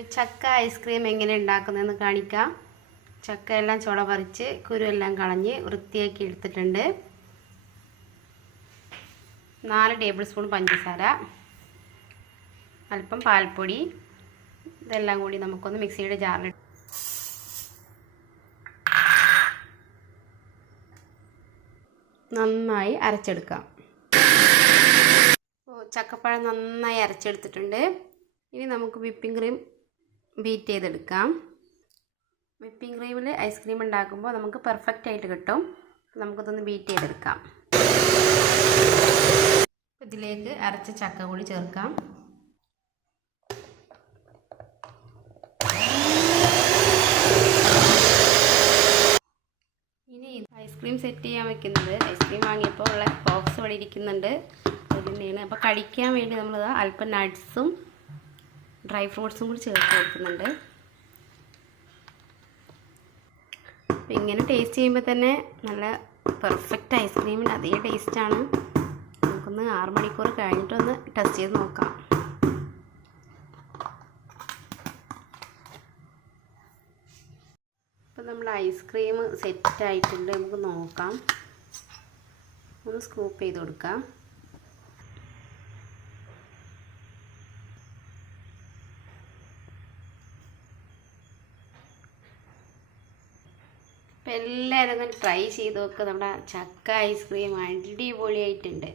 അപ്പോൾ ചക്ക ഐസ്ക്രീം എങ്ങനെ ഉണ്ടാക്കുന്നതെന്ന് കാണിക്കാം. ചക്ക എല്ലാം ചുള പറിച്ച് കുരുവെല്ലാം കളഞ്ഞ് വൃത്തിയാക്കി എടുത്തിട്ടുണ്ട്. നാല് ടേബിൾ സ്പൂൺ പഞ്ചസാര അല്പം പാൽപ്പൊടി ഇതെല്ലാം കൂടി നമുക്കൊന്ന് മിക്സിയുടെ ജാറിൽ നന്നായി അരച്ചെടുക്കാം. ചക്കപ്പഴം നന്നായി അരച്ചെടുത്തിട്ടുണ്ട്. ഇനി നമുക്ക് വിപ്പിംഗ് ക്രീം ബീറ്റ് ചെയ്തെടുക്കാം. വിപ്പിംഗ് ക്രീമിൽ ഐസ്ക്രീം ഉണ്ടാക്കുമ്പോൾ നമുക്ക് പെർഫെക്റ്റ് ആയിട്ട് കിട്ടും. നമുക്കിതൊന്ന് ബീറ്റ് ചെയ്തെടുക്കാം. ഇതിലേക്ക് അരച്ച ചക്ക കൂടി ചേർക്കാം. ഇനി ഐസ്ക്രീം സെറ്റ് ചെയ്യാൻ വെക്കുന്നത് ഐസ്ക്രീം വാങ്ങിയപ്പോൾ ഉള്ള ബോക്സ് ഇവിടെ ഇരിക്കുന്നുണ്ട്. അപ്പോൾ കഴിക്കാൻ വേണ്ടി നമ്മൾ അല്പം നട്ട്സും ഡ്രൈ ഫ്രൂട്ട്സും കൂടി ചേർത്ത് കൊടുക്കുന്നുണ്ട് ഇങ്ങനെ ടേസ്റ്റ് ചെയ്യുമ്പോൾ തന്നെ നല്ല പെർഫെക്റ്റ് ഐസ്ക്രീമിന് അതേ ടേസ്റ്റാണ് നമുക്കൊന്ന് ആറ് മണിക്കൂർ കഴിഞ്ഞിട്ടൊന്ന് ടെസ്റ്റ് ചെയ്ത് നോക്കാം. ഇപ്പം നമ്മൾ ഐസ്ക്രീം സെറ്റ് ആയിട്ടുണ്ട് നമുക്ക് നോക്കാം. ഒന്ന് സ്കൂപ്പ് ചെയ്ത് കൊടുക്കാം. അപ്പം എല്ലാവരും ഒന്ന് ട്രൈ ചെയ്ത് നോക്കുക നമ്മുടെ ചക്ക ഐസ്ക്രീം അടിപൊളിയായിട്ടുണ്ട്.